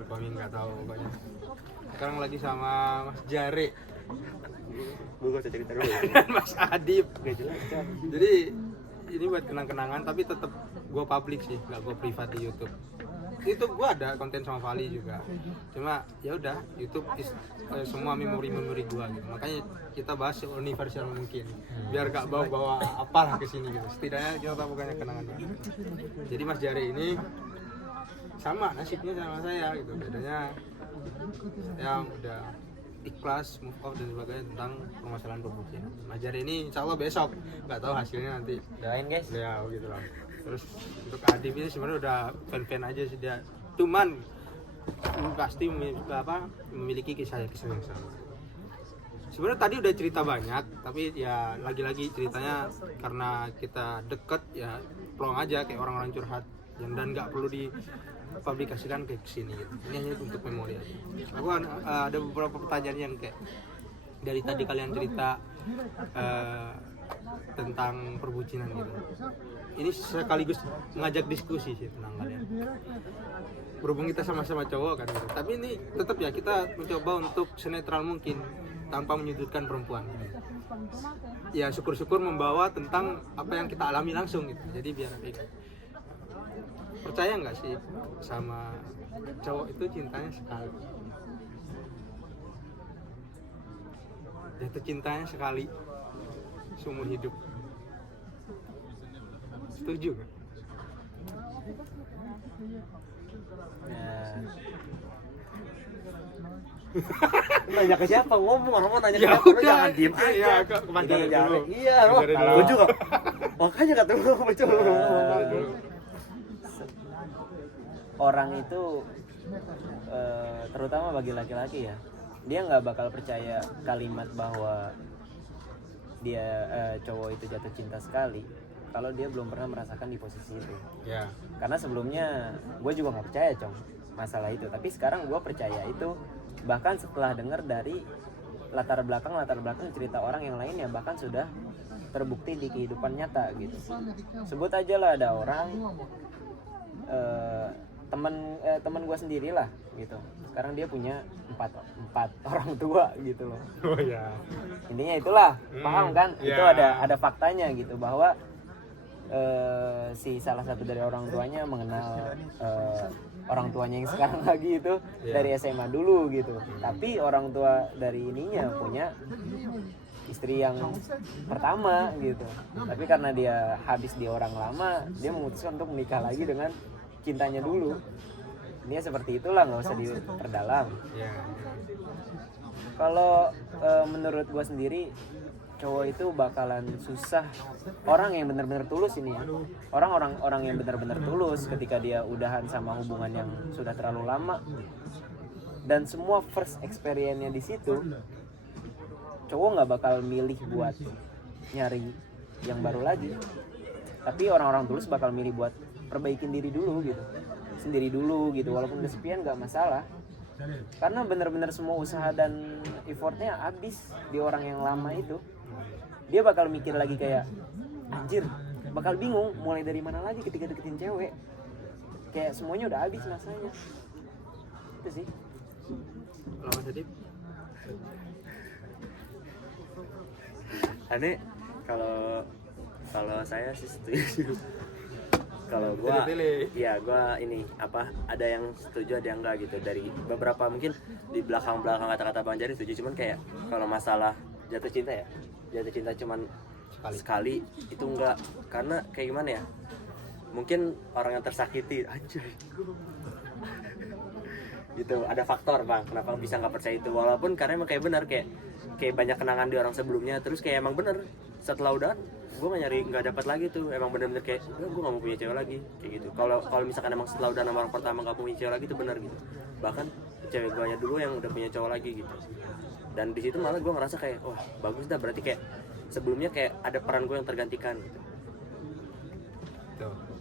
Alkomi nggak tahu pokoknya. Sekarang lagi sama Mas Jare. Gue gak usah cerita dulu. Mas Adip. Gak jelas. Jadi ini buat kenang-kenangan tapi tetap gue public sih, nggak gue privat di YouTube. YouTube gue ada konten sama Vali juga. Cuma ya udah YouTube semua memori-memori gue gitu. Makanya kita bahas universal mungkin. Biar gak bawa-bawa apalah ke sini gitu. Setidaknya kita tahu bukannya kenangan. Jadi Mas Jare ini sama nasibnya sama saya gitu. Bedanya ya udah ikhlas, move off dan sebagainya tentang permasalahan perbucinan. Mas Jare ini insya Allah besok, nggak tahu hasilnya nanti. Doain guys. Ya gitu lah. Terus untuk Adib ini sebenarnya udah fan-fan aja sih dia. Cuman pasti memiliki kisah yang sama. Sebenarnya tadi udah cerita banyak, tapi ya lagi-lagi ceritanya karena kita deket ya plong aja kayak orang-orang curhat dan nggak perlu dipublikasikan kayak sini gitu. Ini hanya untuk memori aja. Aku ada beberapa pertanyaan yang kayak dari tadi kalian cerita tentang perbucinan gitu. Ini sekaligus mengajak diskusi sih tentang kalian. Berhubung kita sama-sama cowok kan gitu. Tapi ini tetap ya kita mencoba untuk senetral mungkin tanpa menyudutkan perempuan. Ya syukur-syukur membawa tentang apa yang kita alami langsung gitu. Jadi biar percaya nggak sih sama cowok itu cintanya sekali. Jatuh cintanya sekali seumur hidup. Setuju kan? Ya. Nanya ke siapa? Ngomong orang mau nanya ke Ya siapa? Lu udah, jangan diem aja. iya, ke Mas Jare dulu. Iya, Mas loh. Jare dulu. Gue juga. Makanya kata gue betul. Orang itu terutama bagi laki-laki ya, dia nggak bakal percaya kalimat bahwa dia cowok itu jatuh cinta sekali kalau dia belum pernah merasakan di posisi itu. Ya. Karena sebelumnya gue juga nggak percaya masalah itu, tapi sekarang gue percaya itu, bahkan setelah dengar dari latar belakang cerita orang yang lainnya, bahkan sudah terbukti di kehidupan nyata gitu. Sebut aja lah ada orang teman gue sendiri lah gitu, sekarang dia punya empat orang tua gitu loh. Oh ya. Intinya itulah, paham kan? Ya. Itu ada faktanya gitu, bahwa si salah satu dari orang tuanya mengenal orang tuanya yang sekarang lagi itu dari SMA dulu gitu. Tapi orang tua dari ininya punya istri yang pertama gitu. Tapi karena dia habis di orang lama, dia memutuskan untuk menikah lagi dengan cintanya dulu. Ini seperti itulah, nggak usah diperdalam. Ya. Kalau menurut gue sendiri, cowok itu bakalan susah. Orang yang benar-benar tulus ini ya, orang yang benar-benar tulus ketika dia udahan sama hubungan yang sudah terlalu lama dan semua first experience-nya di situ, cowok nggak bakal milih buat nyari yang baru lagi. Tapi orang-orang tulus bakal milih buat perbaikin diri dulu gitu, sendiri dulu gitu, walaupun kesepian nggak masalah. Karena benar-benar semua usaha dan effortnya habis di orang yang lama itu. Dia bakal mikir lagi kayak, anjir, bakal bingung mulai dari mana lagi ketika deketin cewek. Kayak semuanya udah habis masanya. Itu sih. Kalau Mas Adip? Aneh, kalau saya sih setuju. Kalau gua, ya gua ini ada yang setuju ada yang enggak gitu. Dari beberapa mungkin di belakang kata-kata Bang Jari setuju, cuman kayak kalau masalah jatuh cinta cuman sekali itu enggak. Karena kayak gimana ya, mungkin orang yang tersakiti anjir gitu, ada faktor Bang kenapa bisa nggak percaya itu, walaupun karena emang kayak benar kayak banyak kenangan di orang sebelumnya, terus kayak emang bener setelah udah gue nggak dapat lagi tuh, emang bener-bener kayak gue nggak mau punya cewek lagi kayak gitu. Kalau misalkan emang setelah udah nama orang pertama nggak punya cewek lagi itu benar gitu, bahkan cewek gue nya dulu yang udah punya cowok lagi gitu. Dan di situ malah gue ngerasa kayak wah bagus dah, berarti kayak sebelumnya kayak ada peran gue yang tergantikan gitu.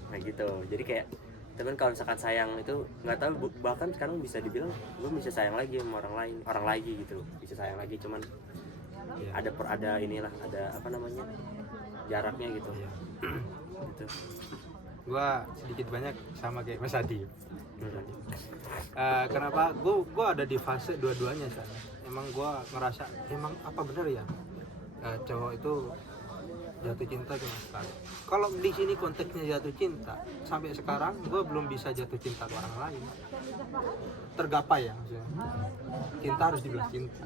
Kayak gitu, jadi kayak temen kalau misalkan sayang itu nggak tahu, bahkan sekarang bisa dibilang gue bisa sayang lagi sama orang lagi gitu, bisa sayang lagi, cuman ada inilah, ada apa namanya, jaraknya gitu. Gitu. Gua sedikit banyak sama kayak Mas Adi. Kenapa gue ada di fase dua-duanya saya. Emang gue ngerasa emang apa benar ya cowok itu jatuh cinta cuma sekali. Kalau di sini konteksnya jatuh cinta, sampai sekarang gue belum bisa jatuh cinta ke orang lain. Tergapai ya maksudnya. Cinta harus dibalas cinta.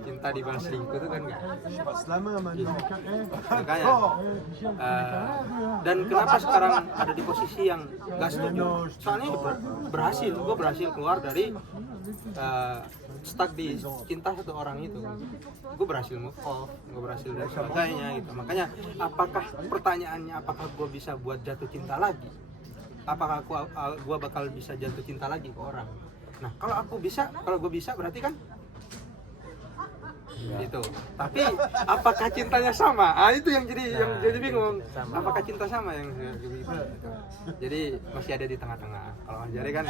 Cinta dibalas selingkuh itu kan enggak. Makanya dan kenapa sekarang ada di posisi yang gak setuju? Soalnya gue berhasil keluar dari stuck di cinta satu orang itu. Gue berhasil move off, gue berhasil dan sebagainya gitu. Makanya apakah pertanyaannya apakah gue bisa buat jatuh cinta lagi? Apakah gue bakal bisa jatuh cinta lagi ke orang? Nah kalau gue bisa berarti kan gitu. Tapi apakah cintanya sama? Itu yang jadi bingung. Apakah cinta sama yang gitu? Jadi masih ada di tengah-tengah. Kalau Mas Jari kan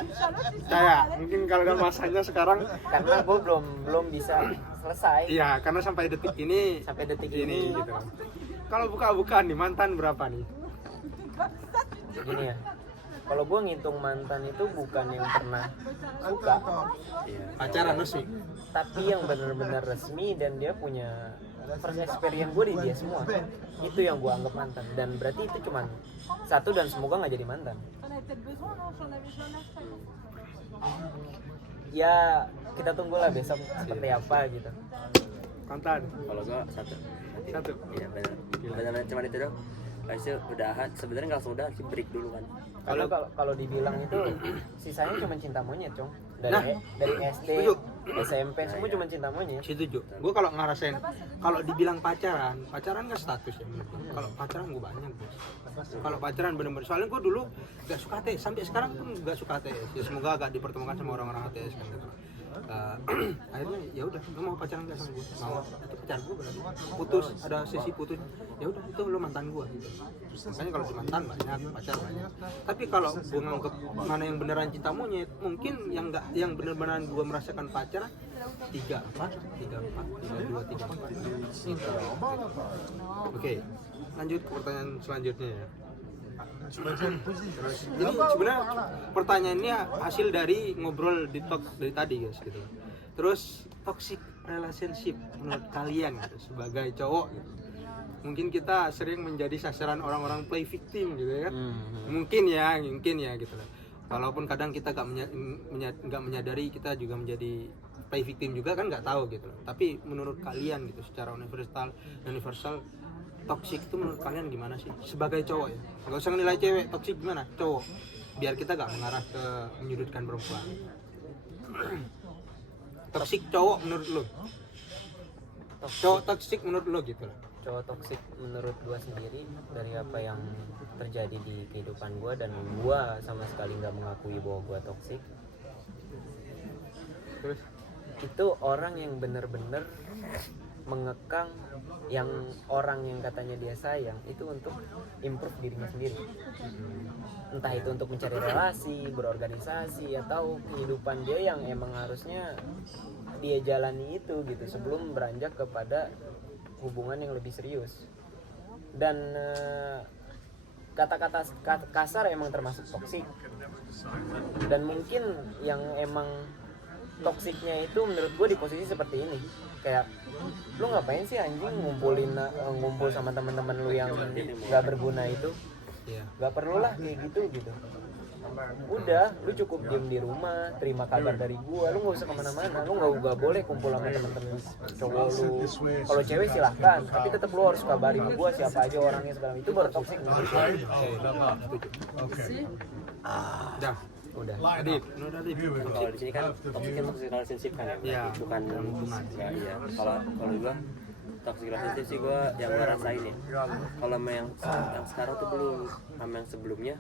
kayak mungkin kalau udah masanya sekarang karena gue belum bisa selesai. Iya, karena sampai detik ini gitu. Kalau buka-bukaan nih mantan berapa nih? Gini ya. Kalau gue ngitung mantan itu bukan yang pernah suka, Pacaran resmi. tapi yang benar-benar resmi dan dia punya first experience gue di dia semua. Itu yang gue anggap mantan. Dan berarti itu cuman satu dan semoga nggak jadi mantan. Ya kita tunggulah besok seperti apa gitu. Mantan. Kalau gua satu. Iya benar cuma itu dong. Habis itu udahan, sebenarnya nggak langsung udahan sih, break dulu kan. Kalau dibilang itu sisanya cuma cinta monyet, Cong. Dari SD, setuju. SMP semua cuma cinta monyet. Setuju. Gue kalau ngerasain, kalau dibilang pacaran kan status ya menurut gue. Kalau pacaran gue banyak bos. Kalau pacaran bener-bener, soalnya gue dulu gak suka ATS, sampai sekarang pun gak suka ATS. Ya semoga gak dipertemukan sama orang-orang ATS kan gitu. Akhirnya ya udah, lo mau pacaran gak sama gue? Mau. Itu pacar gue berarti. Putus, ada sesi putus. Ya udah itu lo mantan gue. Gitu. Makanya kalau di mantan banyak, pacar banyak. Tapi kalau gue nganggep mana yang beneran cinta monyet, mungkin yang bener-beneran gue merasakan pacaran 3-4. Oke, lanjut ke pertanyaan selanjutnya ya. Ini sebenarnya pertanyaannya hasil dari ngobrol di talk dari tadi guys gitu. Terus toxic relationship menurut kalian gitu, sebagai cowok gitu. Mungkin kita sering menjadi sasaran orang-orang play victim gitu ya kan. Mungkin ya gitu lah. Walaupun kadang kita nggak menyadari kita juga menjadi play victim juga kan, nggak tahu gitu loh. Tapi menurut kalian gitu secara universal toxic itu menurut kalian gimana sih sebagai cowok ya? Nggak usah nilai cewek, toxic gimana cowok, biar kita nggak mengarah ke menyudutkan perempuan. Toxic cowok menurut lo, cowok toxic menurut lo gitu lah. Cowok toxic menurut gue sendiri dari apa yang terjadi di kehidupan gue, dan gue sama sekali nggak mengakui bahwa gue toxic. Terus itu orang yang benar-benar mengekang yang orang yang katanya dia sayang itu untuk improve dirinya sendiri, entah itu untuk mencari relasi, berorganisasi, atau kehidupan dia yang emang harusnya dia jalani itu gitu sebelum beranjak kepada hubungan yang lebih serius. Dan kata-kata kasar emang termasuk toksik, dan mungkin yang emang toksiknya itu menurut gue di posisi seperti ini, kayak lu ngapain sih anjing ngumpul sama teman-teman lu yang nggak berguna itu, nggak perlu lah kayak gitu. Udah, lu cukup diem di rumah, terima kabar dari gua, lu nggak usah kemana-mana, lu nggak boleh kumpul sama teman-teman cowok lu. Kalau cewek silahkan, tapi tetap lu harus kabarin gua siapa aja orangnya segala, itu baru toksik. Udah. Adip. Kalau di sini kan toxic relationship kan ya, bukan hubungan. Iya. Kalau gua toxic relationship sih gua yang ngerasain ya. Kalau yang sekarang tuh belum, sama yang sebelumnya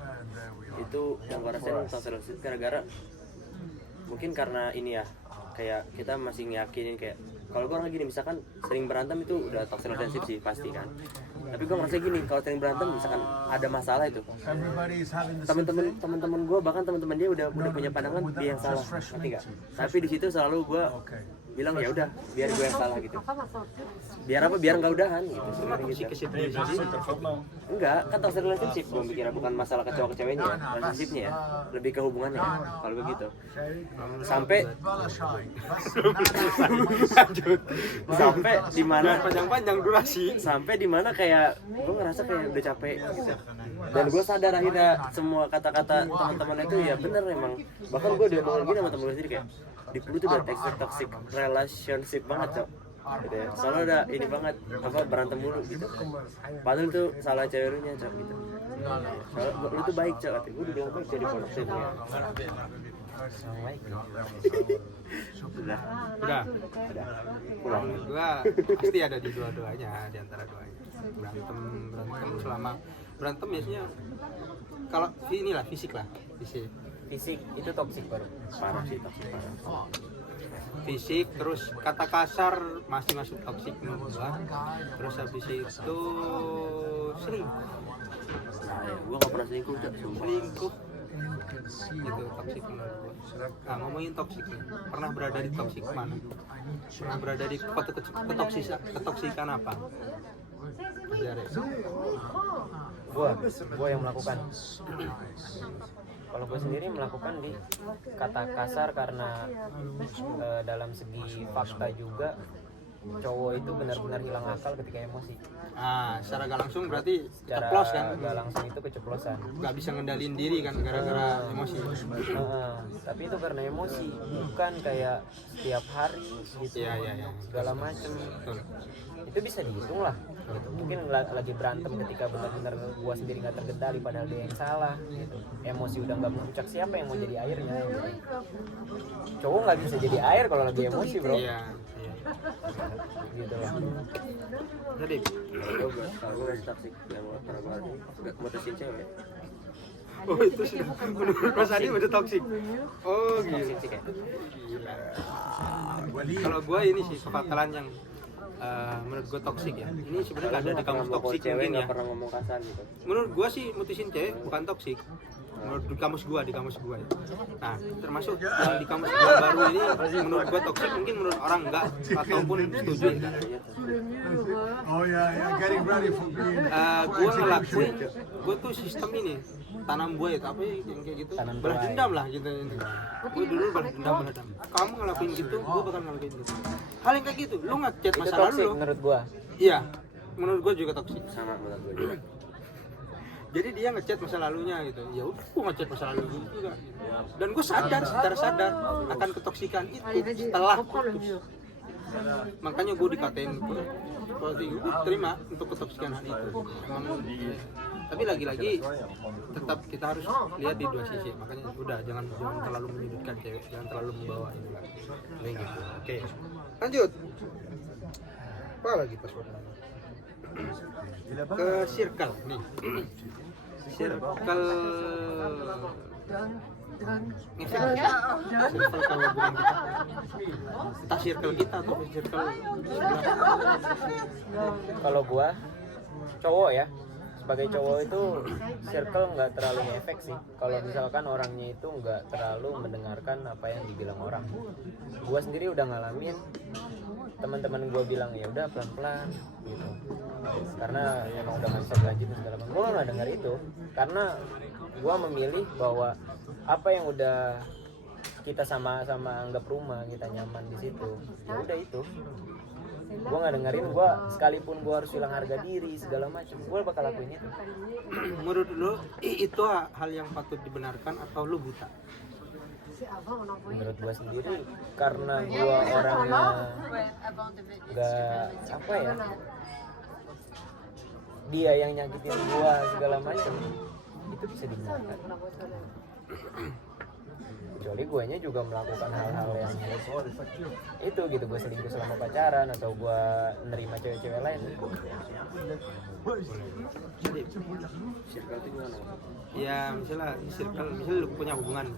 itu yang gua rasain toxic relationship gara-gara mungkin karena ini ya, kayak kita masih ngeyakinin kayak kalau gue orang gini misalkan sering berantem itu udah toxic relationship sih pasti kan. Tapi gue ngerasa gini, kalau sering berantem misalkan ada masalah itu teman-teman gue, bahkan teman-teman dia udah punya pandangan dia yang salah, ngerti nggak? Tapi di situ selalu gue bilang ya udah biar gue yang salah gitu. Biar apa? Biar nggak udahan gitu. Sebenarnya gitu. Enggak, kan toxic relationship gue mikirnya bukan masalah ke cowok ke ceweknya ya, relationshipnya ya, lebih ke hubungannya kalau begitu. Sampai di mana panjang-panjang durasi. Sampai di mana kayak gue ngerasa kayak udah capek gitu. Dan gue sadar akhirnya semua kata-kata teman-teman itu ya bener emang. Bahkan gue udah ngomong gini sama temen gue sendiri kayak di Pulu tuh udah toxic relationship banget cok gitu ya. Soalnya udah ini banget apa berantem mulu gitu. Padahal tuh salah cewek lu nya cok gitu. Soalnya lu tuh baik cok, gue udah bilang baik jadi pondok itu ya. Udah. Pulang. Gua pasti ada di dua-duanya, di antara duanya. Berantem selama berantem biasanya kalau inilah fisik. Fisik itu toksik baru. Parah sih toxic parah. Fisik terus kata kasar masih masuk toksik menurut gua. Terus habis itu selingkuh. Nah, ya, gue gak pernah selingkuh cok. Selingkuh itu toksik menurut gua. Nah, ngomongin toksik nih, pernah berada di toksik mana? Pernah berada di ketoksikan apa? Gua yang melakukan. Kalau gue sendiri melakukan di kata kasar karena dalam segi fakta juga cowok itu benar-benar hilang akal ketika emosi. Secara gak langsung berarti Secara ceplos kan? gak langsung itu keceplosan. Gak bisa ngendalin diri kan gara-gara emosi. Tapi itu karena emosi, bukan kayak setiap hari gitu. Iya. Segala macem. Betul. Itu bisa dihitung lah. Gitu. Mungkin lagi berantem ketika benar-benar gua sendiri nggak terkendali padahal dia yang salah. Gitu. Emosi udah nggak memuncak, siapa yang mau jadi airnya? Gitu. Cowok nggak bisa jadi air kalau lagi emosi bro. Iya. Gitu lah. Jadi Kalau gue masih toxic yang pernah gue alami, udah mutusin cewek. itu sudah menurut Mas Adi udah toksik. Oh gitu. Toxic kayak. Kalau gua ini sih kefatalan yang menurut gue toksik ya. Ini sebenarnya nggak ada di kamus toksik cewek mungkin nggak ya. pernah ngomong kasar gitu. Menurut gue sih mutusin cewek bukan toksik. Menurut di kamus gue ya. Nah, termasuk yang di kamus gue baru ini menurut gue toksik, mungkin menurut orang enggak ataupun setuju enggak. Getting ready for being. Gue ngelakuin, gue tuh sistem ini tanam buah itu apa yang kayak gitu, balas dendam lah gitu. Gue dulu balas dendam. Kamu ngelakuin gitu, gue bakal ngelakuin gitu. Hal yang kayak gitu, lu ngechat Itu masa toksik lalu lu. menurut gua. Iya, menurut gue juga toksik. Sama menurut gue juga. Jadi dia ngechat masa lalunya gitu. Ya udah, gue ngechat masa lalu juga. Dan gue sadar, secara sadar akan ketoksikan itu setelah putus. Makanya gue dikatain berarti gue terima untuk ketoksikan hal itu. Emang, tapi lagi-lagi tetap kita harus lihat di dua sisi. Makanya udah jangan terlalu menyudutkan cewek, jangan terlalu membawa ini lah. Kayak gitu. Oke. Lanjut. Apa lagi passwordnya? Ke circle nih. Circle ngefek circle kalau hubungan kita, entah circle kita atau circle Kalau gua cowok ya, sebagai cowok itu circle nggak terlalu ngefek sih. Kalau misalkan orangnya itu nggak terlalu mendengarkan apa yang dibilang orang. Gua sendiri udah ngalamin teman-teman gua bilang ya udah pelan-pelan gitu. Karena emang udah nggak bisa lanjut segala macam. Gua nggak dengar itu karena gua memilih bahwa apa yang udah kita sama-sama anggap rumah, kita nyaman di situ, ya udah itu. Gue nggak dengerin, gue sekalipun gue harus hilang harga diri segala macam, gue bakal lakuin itu. menurut lo itu hal yang patut dibenarkan atau lo buta? Menurut gue sendiri, karena gue orangnya nggak apa ya, dia yang nyakitin gue segala macam, itu bisa dibenarkan. Kecuali guanya juga melakukan hal-hal yang itu gitu, gue selingkuh selama pacaran atau gue nerima cewek-cewek lain. Circle itu gimana? Ya misalnya lu punya hubungan.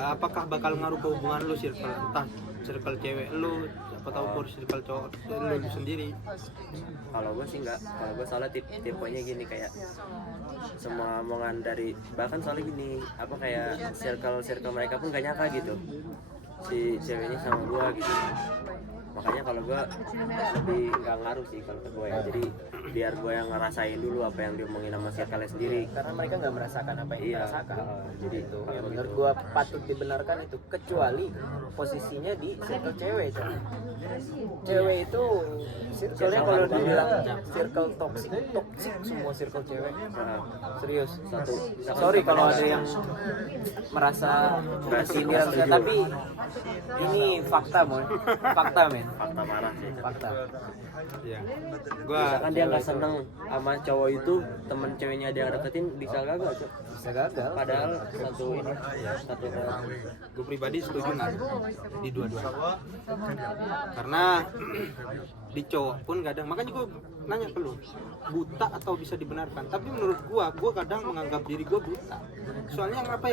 Apakah bakal ngaruh ke hubungan lu circle, entah circle cewek lu siapa tahu for circle cowok lu sendiri. Kalau gue sih enggak, kalau gue soalnya tipenya gini, kayak semua omongan dari, bahkan soalnya gini, apa kayak circle mereka pun gak nyangka gitu si ceweknya sama gue gitu. Makanya kalau gue lebih nggak ngaruh sih kalau ke gue ya, jadi biar gue yang ngerasain dulu apa yang diomongin sama circle sendiri, Karena mereka nggak merasakan apa yang Iya, dirasakan. jadi Itu kalau yang gitu. menurut gua patut dibenarkan itu, kecuali posisinya di circle cewek. Cewek itu circle-nya kalau dibilang circle toxic semua circle cewek. Nah, Serius. satu Sorry kalau ada yang merasa tersindir, tapi ini fakta, men. fakta marah sih itu. Fakta. Iya. Gua Misalkan dia nggak seneng sama cowok itu, temen ceweknya dia deketin bisa gagal, Cok. Bisa gagal. Padahal satu gue pribadi setuju nggak di dua-duanya, karena di cowok pun kadang, makanya gue nanya ke lu, buta atau bisa dibenarkan. Tapi menurut gue kadang menganggap diri gue buta, soalnya apa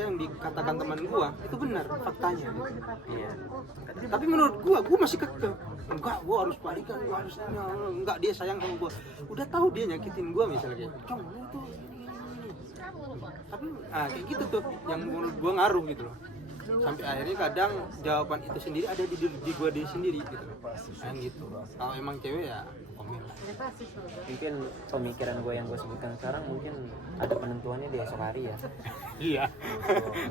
yang dikatakan teman gue itu benar faktanya gitu. iya. Tapi menurut gue masih kekeh, enggak, gue harus balikan, gue harus enggak, dia sayang sama gue, udah tahu dia nyakitin gue misalnya kayak cong lu tuh ini. Tapi kayak gitu tuh yang menurut gue ngaruh gitu loh, sampai akhirnya kadang jawaban itu sendiri ada di gue sendiri gitu loh. Yang gitu, kalau emang cewek ya komen lah. Mungkin pemikiran gue yang gue sebutkan sekarang mungkin ada penentuannya di esok hari ya. Iya,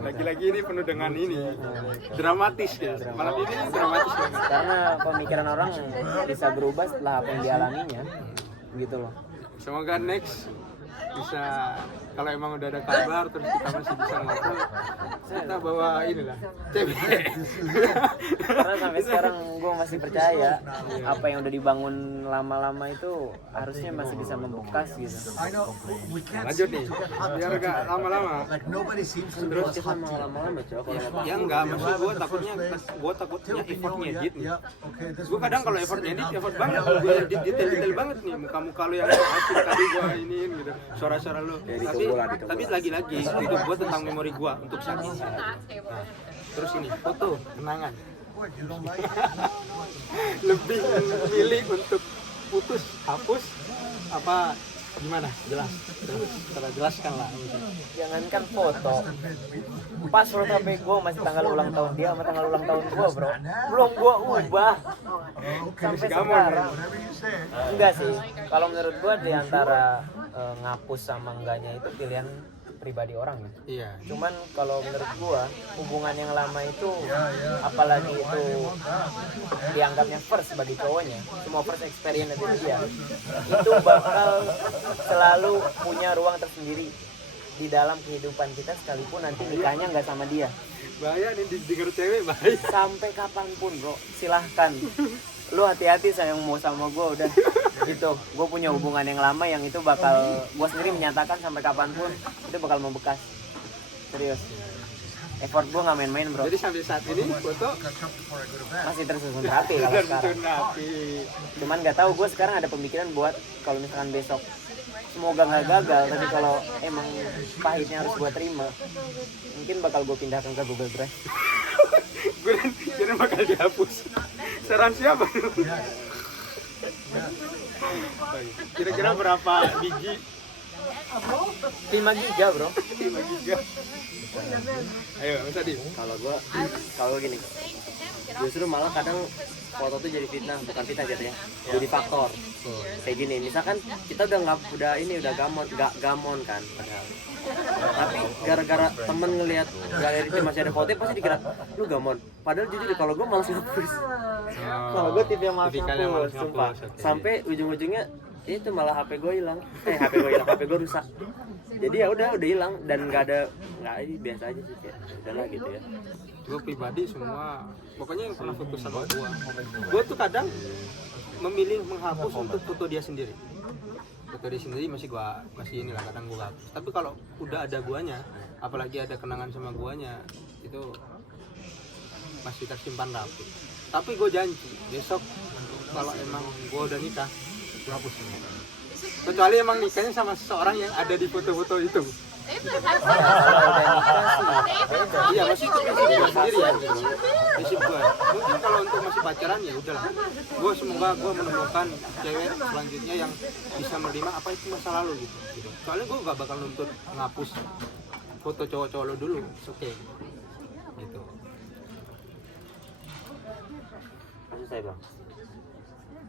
lagi-lagi ini penuh dengan ini dramatis ya, malam ini dramatis banget. Karena pemikiran orang bisa berubah setelah apa yang dialaminya, gitu loh. Semoga next bisa, kalau emang udah ada kabar terus kita masih bisa ngobrol, kita bawa inilah cewek. Karena sampai sekarang gue masih percaya apa yang udah dibangun lama-lama itu harusnya masih bisa membekas gitu. Lanjut nih, biar gak lama-lama. Terus kita mau lama-lama, Cok. Ya enggak, maksud gue takutnya effortnya edit nih. Gue kadang kalau effort banget, gue edit detail banget nih, muka-muka lo yang asik tadi gue iniin gitu, suara-suara lo. Tapi lagi-lagi hidup gue tentang memori gue untuk saat ini. Nah, terus ini foto kenangan. Lebih memilih untuk putus, hapus, apa gimana? Jelaskan lah. Jangankan foto, password HP gue masih tanggal ulang tahun dia sama tanggal ulang tahun gue, bro. Belum gue ubah sampai sekarang. Enggak sih, kalau menurut gue di antara ngapus sama enggaknya itu pilihan pribadi orang ya. Iya. Cuman kalau menurut gua hubungan yang lama itu, apalagi itu dianggapnya first bagi cowoknya, semua first experience dari dia, itu bakal selalu punya ruang tersendiri di dalam kehidupan kita, sekalipun nanti nikahnya nggak sama dia. Bahaya nih didengar cewek, bahaya. Sampai kapanpun, bro, silahkan. Lu hati-hati sayang, mau sama gua udah gitu. Gue punya hubungan yang lama yang itu bakal gue sendiri menyatakan sampai kapanpun itu bakal membekas. Serius. Effort gue nggak main-main, bro. Jadi sampai saat ini foto Masih tersusun rapi kalau sekarang. rapi. Cuman nggak tahu, gue sekarang ada pemikiran buat kalau misalkan besok semoga nggak gagal, tapi kalau emang pahitnya harus gue terima, mungkin bakal gue pindahkan ke Google Drive. Gue kira bakal dihapus. Saran siapa? Kira-kira berapa biji? 5 giga, bro. 5 giga. Ayo, Mas Adi. Kalau gini, justru malah kadang foto tuh jadi fitnah, bukan fitnah jatuhnya, jadi faktor. Kayak gini, misalkan kita udah gamon kan, padahal. Tapi gara-gara temen ngelihat galeri itu masih ada foto, pasti dikira lu gamon. Padahal jujur deh, kalau gue malas ngapus. Kalau gue tipe yang malas ngapus, sumpah. Sampai ujung-ujungnya itu malah HP gue hilang. HP gue rusak. Jadi ya udah hilang dan nggak biasa aja sih, kayak udahlah gitu ya. Gue pribadi semua, pokoknya yang pernah foto sama gue tuh kadang memilih menghapus untuk foto dia sendiri. Foto dia sendiri masih inilah, kadang gue hapus. Tapi kalau udah ada guanya, apalagi ada kenangan sama guanya, itu masih tersimpan rapi. Tapi gue janji besok kalau emang gue udah nikah, gue hapus semua. Kecuali emang nikahnya sama seseorang yang ada di foto-foto itu. Kalau udah nikah sih beda. Iya, masih itu prinsip gue sendiri ya. Prinsip gue. Mungkin kalau untuk masih pacaran ya udahlah. Semoga gue menemukan cewek selanjutnya yang bisa menerima apa itu masa lalu gitu. Soalnya gue gak bakal nuntut ngapus foto cowok-cowok lo dulu. Oke. Gitu. Maksud saya bang,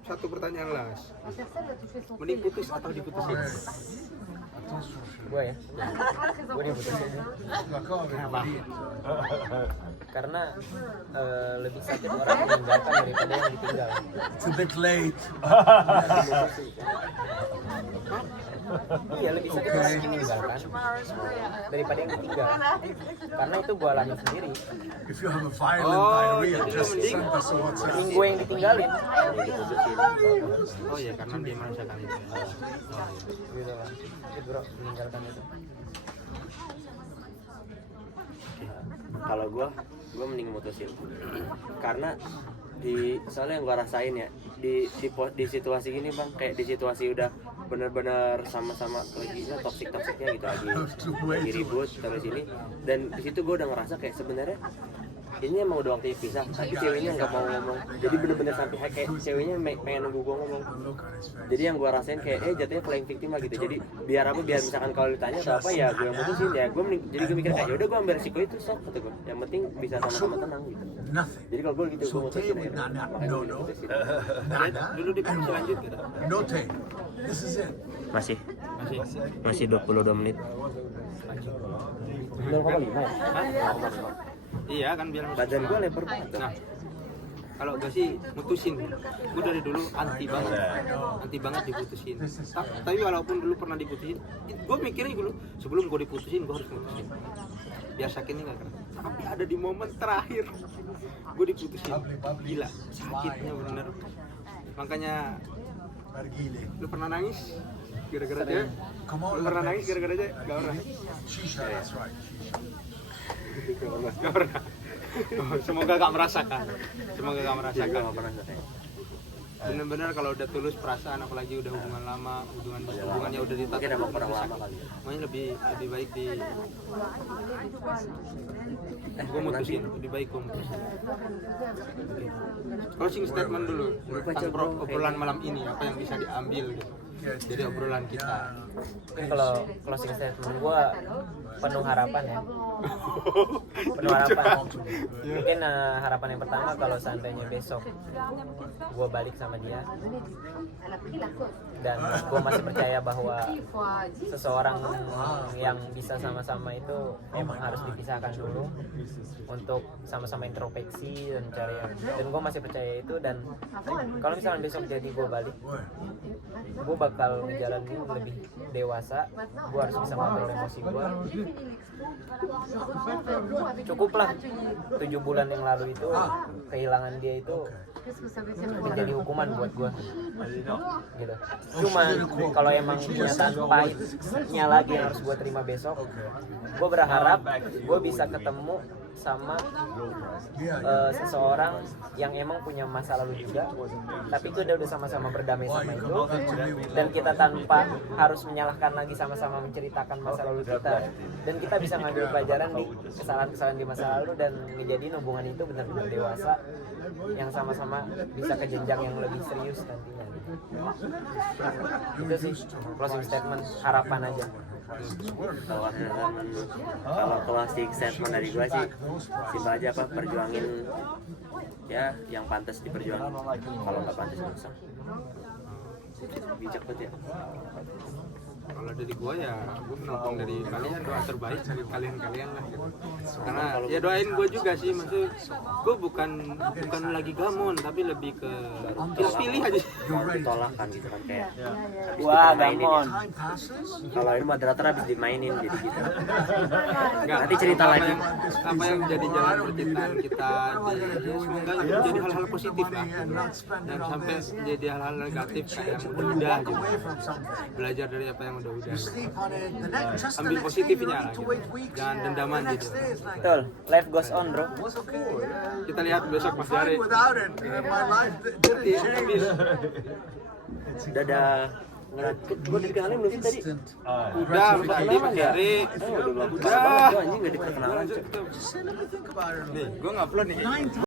Satu pertanyaan las. Mending putus atau diputusin? Gue ya, gue diputusin. Kenapa? Karena lebih sakit orang meninggalkan daripada yang ditinggal. It's a bit late. Iya, lebih sakit orang yang meninggalkan daripada yang ditinggal. Karena itu gue alami sendiri. If you have a violent diarrhea, jadi just mending send us a WhatsApp. Minggu yang ditinggalin, Oh iya, karena dia merasakan itu. gitu lah. Sakit bro, meninggalkan itu. kalau gue mending mutusin karena soalnya yang gue rasain ya di situasi gini bang, kayak di situasi udah bener-bener sama-sama lagi toksiknya gitu, lagi ribut terus ini, dan di situ gue udah ngerasa kayak sebenarnya ini emang udah waktunya pisah, tapi ceweknya nggak mau ngomong, jadi bener-bener sampai kayak ceweknya pengen nunggu gue ngomong. Jadi yang gue rasain kayak jatuhnya playing victim lah gitu. Jadi biar misalkan kalau ditanya atau apa ya gue yang mutusin ya, jadi gue mikir kayak yaudah gue ambil resiko itu sok kata gue, yang penting bisa sama-sama tenang gitu. Nothing. Jadi kalau gue gitu gue So mutusin stay with akhirnya. Nana. Makanya No, gue no. mutusin. Nana Dulu di and lanjut gitu. no take. This is it. Masih 22 menit. 0,5 ya? Iya kan biar Badan gue lebar banget. Nah, kalau gue sih mutusin. Gue dari dulu anti banget diputusin. Tapi walaupun dulu pernah diputusin, gue mikirnya dulu sebelum gue diputusin gue harus mutusin. Biar sakitnya nggak keras. Tapi ada di momen terakhir gue diputusin. Gila, sakitnya bener. Makanya Nargile. lu pernah nangis gara-gara dia? Come on, Lu pernah let's- nangis gara-gara dia? Gak pernah. Shisha, that's right. Gak pernah. Oh, semoga gak merasakan. Semoga gak Gue merasakan. gak pernah kayak Bener-bener kalau udah tulus perasaan, apalagi udah hubungan lama, hubungannya udah mungkin ditata, emang kurang lama kali ya. makanya lebih baik di gue mutusin, lebih baik gue mutusin. Closing statement dulu tentang obrolan malam ini, apa yang bisa diambil gitu. Jadi obrolan kita. Mungkin kalau closing statement gue penuh harapan ya. Penuh harapan. Mungkin harapan yang pertama kalau seandainya besok gue balik sama dia dan gue masih percaya bahwa seseorang yang bisa sama-sama itu emang harus dipisahkan dulu untuk sama-sama introspeksi dan cari dan gue masih percaya itu. Dan kalau misalnya besok jadi gue balik, gue bakal ngejalanin lebih dewasa, gue harus bisa mengontrol emosi gue. Cukuplah 7 bulan yang lalu itu kehilangan dia itu menjadi hukuman buat gue gitu. Cuman kalau emang kenyataan pahitnya lagi yang harus gue terima besok, gue berharap gue bisa ketemu sama seseorang yang emang punya masa lalu juga, tapi itu udah sama-sama berdamai sama itu, dan kita tanpa harus menyalahkan lagi, sama-sama menceritakan masa lalu kita, dan kita bisa ngambil pelajaran di kesalahan-kesalahan di masa lalu dan ngejadiin hubungan itu benar-benar dewasa yang sama-sama bisa ke jenjang yang lebih serius nantinya. Itu sih closing statement, harapan aja. Kalau closing statement dari gue sih simpel aja, apa, perjuangin ya yang pantas diperjuangin, kalau nggak pantas nggak usah. Bijak banget ya. Kalau dari gua ya, gua menampung dari kalian, doa terbaik dari kalian lah gitu. Karena ya doain gua juga sih, maksud gua bukan lagi gamon, tapi lebih ke pilih aja. Tolakan gitu kan kayak. Wah, gamon. Kalau ini moderator habis dimainin jadi gitu. Enggak, Nanti cerita lagi. Apa yang jadi jalan percintaan kita, ya semoga itu jadi hal-hal positif lah. Dan sampai jadi hal-hal negatif kayak yang udah gitu. Belajar dari apa yang udah. Ambil positifnya lah gitu. Jangan dendaman gitu. Betul, life goes on bro. Kita lihat besok Mas Jare. Dadah. Gue dikenalin belum sih tadi? Instant. Udah lu tadi Mas Yari. Udah belum. Udah. Gue anjing gak diperkenalan. Just let me think about it. Nih, gue ngupload nih.